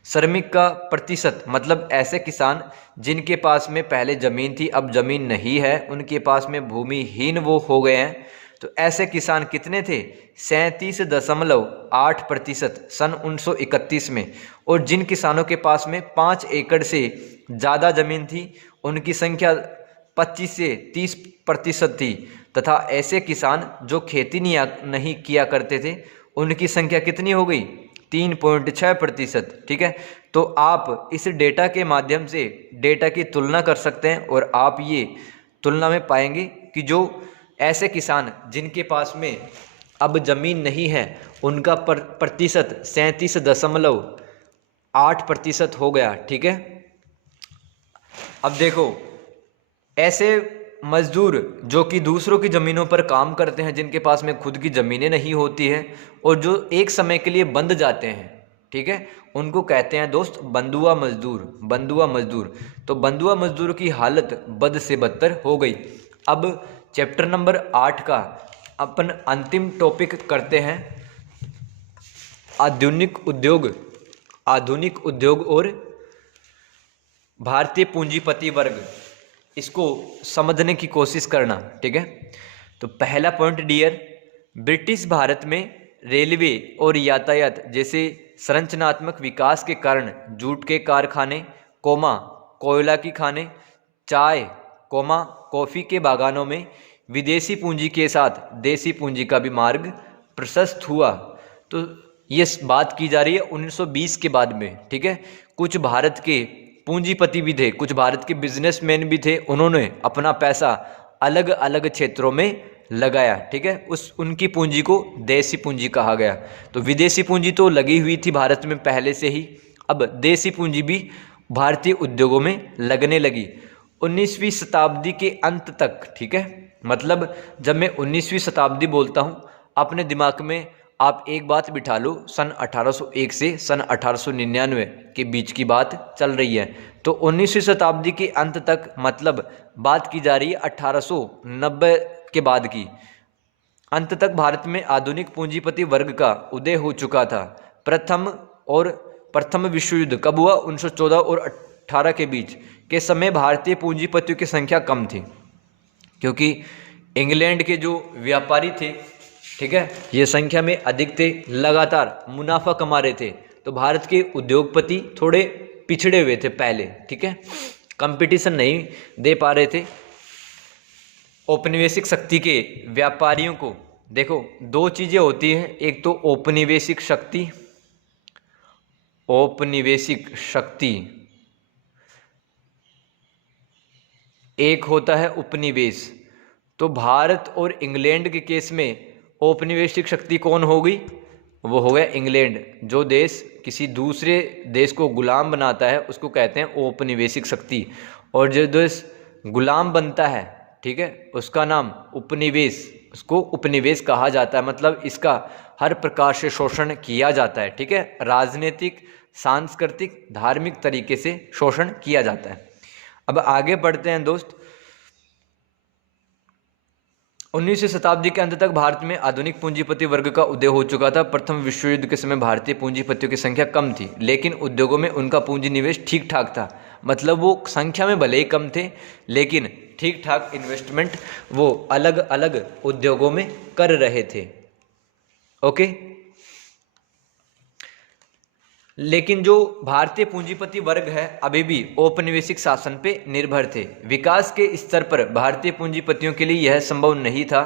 श्रमिक का प्रतिशत, मतलब ऐसे किसान जिनके पास में पहले ज़मीन थी, अब ज़मीन नहीं है, उनके पास में भूमिहीन वो हो गए हैं। तो ऐसे किसान कितने थे? 37.8% सन 1931 में। और जिन किसानों के पास में 5 एकड़ से ज़्यादा ज़मीन थी, उनकी संख्या 25 से 30% थी। तथा ऐसे किसान जो खेती नहीं किया करते थे, उनकी संख्या कितनी हो गई? 3.6%, ठीक है। तो आप इस डेटा के माध्यम से डेटा की तुलना कर सकते हैं, और आप ये तुलना में पाएंगे कि जो ऐसे किसान जिनके पास में अब ज़मीन नहीं है, उनका प्रतिशत 37.8% हो गया, ठीक है। अब देखो, ऐसे मजदूर जो कि दूसरों की ज़मीनों पर काम करते हैं, जिनके पास में खुद की ज़मीनें नहीं होती हैं, और जो एक समय के लिए बंद जाते हैं, ठीक है, उनको कहते हैं दोस्त बंधुआ मजदूर। तो बंधुआ मजदूर की हालत बद से बदतर हो गई। अब चैप्टर नंबर 8 का अपन अंतिम टॉपिक करते हैं, आधुनिक उद्योग और भारतीय पूंजीपति वर्ग। इसको समझने की कोशिश करना, ठीक है। तो पहला पॉइंट डियर, ब्रिटिश भारत में रेलवे और यातायात जैसे संरचनात्मक विकास के कारण जूट के कारखाने, कोयला की खानें, चाय, कॉफ़ी के बागानों में विदेशी पूंजी के साथ देसी पूंजी का भी मार्ग प्रशस्त हुआ। तो ये बात की जा रही है 1920 के बाद में, ठीक है। कुछ भारत के पूंजीपति भी थे, कुछ भारत के बिजनेसमैन भी थे, उन्होंने अपना पैसा अलग अलग क्षेत्रों में लगाया, ठीक है। उनकी पूंजी को देसी पूंजी कहा गया। तो विदेशी पूंजी तो लगी हुई थी भारत में पहले से ही, अब देसी पूंजी भी भारतीय उद्योगों में लगने लगी 19वीं शताब्दी के अंत तक, ठीक है। मतलब जब मैं 19वीं शताब्दी बोलता हूँ, अपने दिमाग में आप एक बात बिठा लो, सन 1801 से सन 1899 के बीच की बात चल रही है। तो 19वीं शताब्दी के अंत तक, मतलब बात की जा रही है 1890 के बाद की, अंत तक भारत में आधुनिक पूंजीपति वर्ग का उदय हो चुका था। प्रथम विश्व युद्ध कब हुआ? 1914 और 18 के बीच के समय भारतीय पूंजीपतियों की संख्या कम थी, क्योंकि इंग्लैंड के जो व्यापारी थे, ठीक है, ये संख्या में अधिक थे, लगातार मुनाफा कमा रहे थे। तो भारत के उद्योगपति थोड़े पिछड़े हुए थे पहले, ठीक है, कंपटीशन नहीं दे पा रहे थे औपनिवेशिक शक्ति के व्यापारियों को, देखो दो चीजें होती हैं, एक तो औपनिवेशिक शक्ति, औपनिवेशिक शक्ति, एक होता है उपनिवेश। तो भारत और इंग्लैंड के केस में औपनिवेशिक शक्ति कौन होगी? वो हो गया इंग्लैंड। जो देश किसी दूसरे देश को गुलाम बनाता है उसको कहते हैं औपनिवेशिक शक्ति, और जो देश गुलाम बनता है, ठीक है, उसका नाम उपनिवेश, उसको उपनिवेश कहा जाता है। मतलब इसका हर प्रकार से शोषण किया जाता है, ठीक है, राजनीतिक, सांस्कृतिक, धार्मिक तरीके से शोषण किया जाता है। अब आगे बढ़ते हैं दोस्त। 19वीं शताब्दी के अंत तक भारत में आधुनिक पूंजीपति वर्ग का उदय हो चुका था। प्रथम विश्व युद्ध के समय भारतीय पूंजीपतियों की संख्या कम थी, लेकिन उद्योगों में उनका पूंजी निवेश ठीक ठाक था। मतलब वो संख्या में भले ही कम थे, लेकिन ठीक ठाक इन्वेस्टमेंट वो अलग अलग उद्योगों में कर रहे थे। ओके, लेकिन जो भारतीय पूंजीपति वर्ग है अभी भी औपनिवेशिक शासन पे निर्भर थे। विकास के स्तर पर भारतीय पूंजीपतियों के लिए यह संभव नहीं था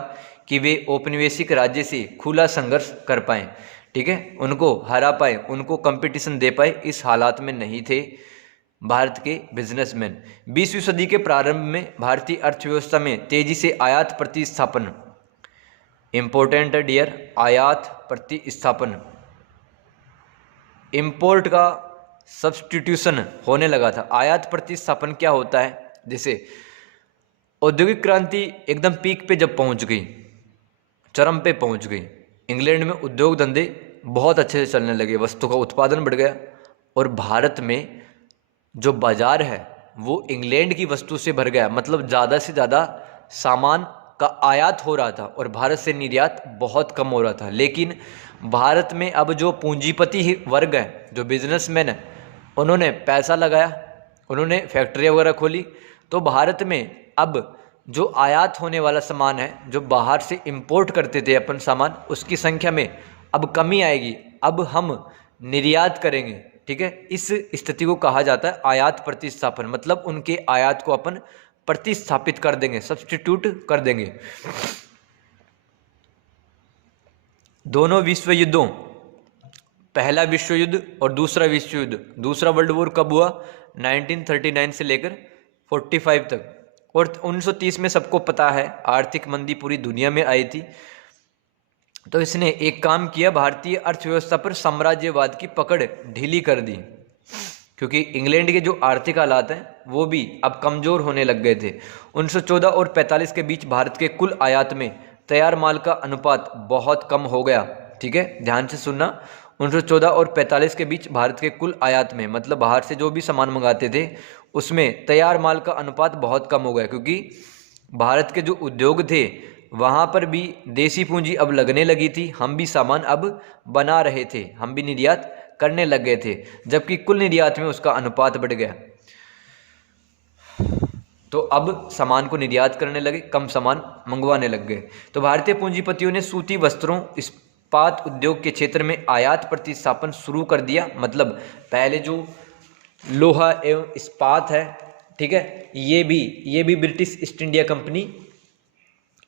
कि वे औपनिवेशिक राज्य से खुला संघर्ष कर पाएं, ठीक है, उनको हरा पाए, उनको कंपटीशन दे पाए, इस हालात में नहीं थे भारत के बिजनेसमैन। 20वीं सदी के प्रारंभ में भारतीय अर्थव्यवस्था में तेजी से आयात प्रतिस्थापन, इंपॉर्टेंट है डियर, आयात प्रतिस्थापन, इंपोर्ट का सब्स्टिट्यूशन होने लगा था। आयात प्रतिस्थापन क्या होता है? जैसे औद्योगिक क्रांति एकदम पीक पे जब पहुंच गई, चरम पे पहुंच गई, इंग्लैंड में उद्योग धंधे बहुत अच्छे से चलने लगे, वस्तु का उत्पादन बढ़ गया, और भारत में जो बाजार है वो इंग्लैंड की वस्तु से भर गया। मतलब ज़्यादा से ज़्यादा सामान का आयात हो रहा था और भारत से निर्यात बहुत कम हो रहा था। लेकिन भारत में अब जो पूंजीपति वर्ग है, जो बिजनेसमैन है, उन्होंने पैसा लगाया, उन्होंने फैक्ट्रियाँ वगैरह खोली, तो भारत में अब जो आयात होने वाला सामान है, जो बाहर से इंपोर्ट करते थे अपन सामान, उसकी संख्या में अब कमी आएगी। अब हम निर्यात करेंगे, ठीक है। इस स्थिति को कहा जाता है आयात प्रतिस्थापन। मतलब उनके आयात को अपन प्रतिस्थापित कर देंगे, सब्स्टिट्यूट कर देंगे। दोनों विश्व युद्धों, पहला विश्व युद्ध और दूसरा विश्व युद्ध, दूसरा वर्ल्ड वॉर कब हुआ? 1939 से लेकर 45 तक। और 1930 में सबको पता है आर्थिक मंदी पूरी दुनिया में आई थी, तो इसने एक काम किया, भारतीय अर्थव्यवस्था पर साम्राज्यवाद की पकड़ ढीली कर दी, क्योंकि इंग्लैंड के जो आर्थिक हालात हैं वो भी अब कमज़ोर होने लग गए थे। 1914 और 45 के बीच भारत के कुल आयात में तैयार माल का अनुपात बहुत कम हो गया, ठीक है, ध्यान से सुनना। 1914 और 45 के बीच भारत के कुल आयात में, मतलब बाहर से जो भी सामान मंगाते थे, उसमें तैयार माल का अनुपात बहुत कम हो गया, क्योंकि भारत के जो उद्योग थे वहाँ पर भी देसी पूंजी अब लगने लगी थी, हम भी सामान अब बना रहे थे, हम भी निर्यात करने लग गए थे, जबकि कुल निर्यात में उसका अनुपात बढ़ गया। तो अब सामान को निर्यात करने लगे, कम सामान मंगवाने लग गए। तो भारतीय पूंजीपतियों ने सूती वस्त्रों, इस्पात उद्योग के क्षेत्र में आयात प्रतिस्थापन शुरू कर दिया। मतलब पहले जो लोहा एवं इस्पात है, ठीक है, ये भी British east India company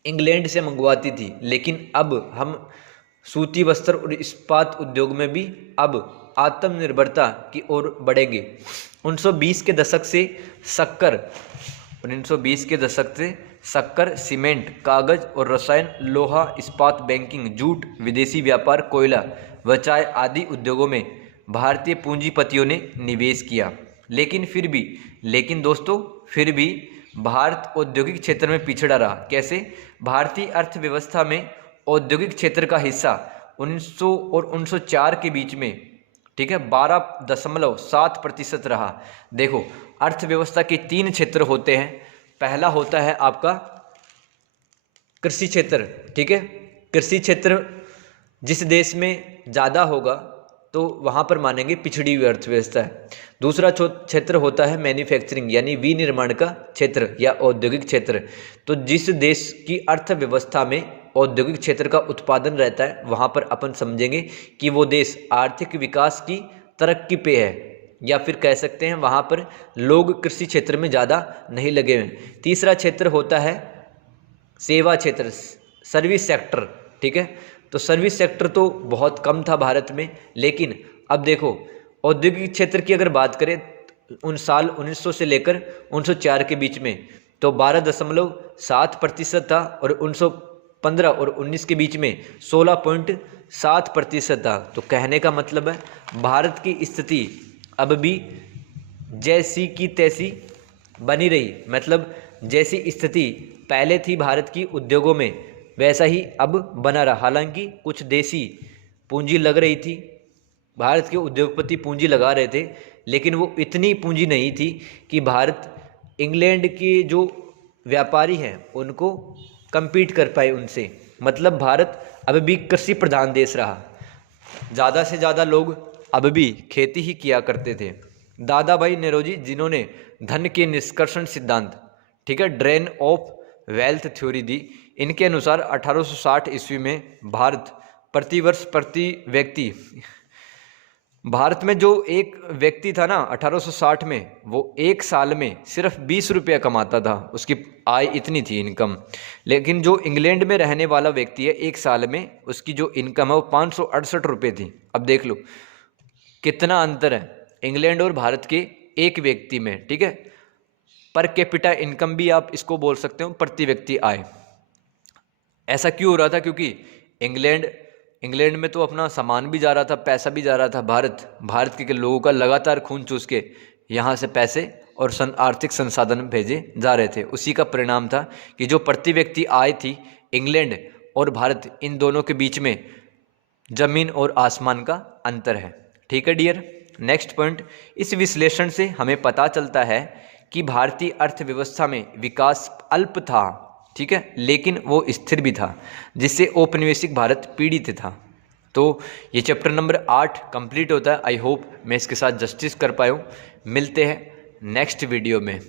England से मंगवाती थी, लेकिन अब हम सूती वस्त्र और इस्पात उद्योग में भी अब आत्मनिर्भरता की ओर बढ़ेंगे। 1920 के दशक से शक्कर, सीमेंट, कागज और रसायन, लोहा, इस्पात, बैंकिंग, जूट, विदेशी व्यापार, कोयला व चाय आदि उद्योगों में भारतीय पूंजीपतियों ने निवेश किया। लेकिन दोस्तों फिर भी भारत औद्योगिक क्षेत्र में पिछड़ा रहा। कैसे? भारतीय अर्थव्यवस्था में औद्योगिक क्षेत्र का हिस्सा 1900 और 1904 के बीच में, ठीक है, 12.7% रहा। देखो, अर्थव्यवस्था के 3 क्षेत्र होते हैं। पहला होता है आपका कृषि क्षेत्र, ठीक है। कृषि क्षेत्र जिस देश में ज़्यादा होगा तो वहाँ पर मानेंगे पिछड़ी हुई अर्थव्यवस्था है। दूसरा क्षेत्र होता है मैन्युफैक्चरिंग, यानी विनिर्माण का क्षेत्र या औद्योगिक क्षेत्र। तो जिस देश की अर्थव्यवस्था में औद्योगिक क्षेत्र का उत्पादन रहता है, वहाँ पर अपन समझेंगे कि वो देश आर्थिक विकास की तरक्की पे है, या फिर कह सकते हैं वहाँ पर लोग कृषि क्षेत्र में ज़्यादा नहीं लगे हुए। तीसरा क्षेत्र होता है सेवा क्षेत्र, सर्विस सेक्टर, ठीक है। तो सर्विस सेक्टर तो बहुत कम था भारत में, लेकिन अब देखो औद्योगिक क्षेत्र की अगर बात करें उन साल 1900 से लेकर 1904 के बीच में तो 12.7% था, और 1915 और 19 के बीच में 16.7% था। तो कहने का मतलब है भारत की स्थिति अब भी जैसी की तैसी बनी रही, मतलब जैसी स्थिति पहले थी भारत की उद्योगों में वैसा ही अब बना रहा। हालांकि कुछ देसी पूंजी लग रही थी, भारत के उद्योगपति पूंजी लगा रहे थे, लेकिन वो इतनी पूंजी नहीं थी कि भारत इंग्लैंड के जो व्यापारी हैं उनको compete कर पाए उनसे। मतलब भारत अब भी कृषि प्रधान देश रहा, ज़्यादा से ज़्यादा लोग अब भी खेती ही किया करते थे। दादा भाई नौरोजी जिन्होंने धन के निष्कर्षण सिद्धांत, ठीक है, ड्रेन ऑफ वेल्थ थ्योरी दी, इनके अनुसार 1860 ईस्वी में भारत प्रतिवर्ष प्रति व्यक्ति, भारत में जो एक व्यक्ति था ना 1860 में, वो एक साल में सिर्फ 20 रुपया कमाता था, उसकी आय इतनी थी इनकम। लेकिन जो इंग्लैंड में रहने वाला व्यक्ति है एक साल में उसकी जो इनकम है वो 568 रुपये थी। अब देख लो कितना अंतर है इंग्लैंड और भारत के एक व्यक्ति में, ठीक है। पर कैपिटा इनकम भी आप इसको बोल सकते हो, प्रति व्यक्ति आय। ऐसा क्यों हो रहा था? क्योंकि इंग्लैंड में तो अपना सामान भी जा रहा था, पैसा भी जा रहा था। भारत के लोगों का लगातार खून चूस के यहाँ से पैसे और आर्थिक संसाधन भेजे जा रहे थे। उसी का परिणाम था कि जो प्रति व्यक्ति आय थी इंग्लैंड और भारत, इन दोनों के बीच में जमीन और आसमान का अंतर है। ठीक है डियर, नेक्स्ट पॉइंट, इस विश्लेषण से हमें पता चलता है कि भारतीय अर्थव्यवस्था में विकास अल्प था, ठीक है, लेकिन वो स्थिर भी था, जिससे औपनिवेशिक भारत पीड़ित था। तो ये चैप्टर नंबर 8 कंप्लीट होता है। आई होप मैं इसके साथ जस्टिस कर पाया हूँ। मिलते हैं नेक्स्ट वीडियो में।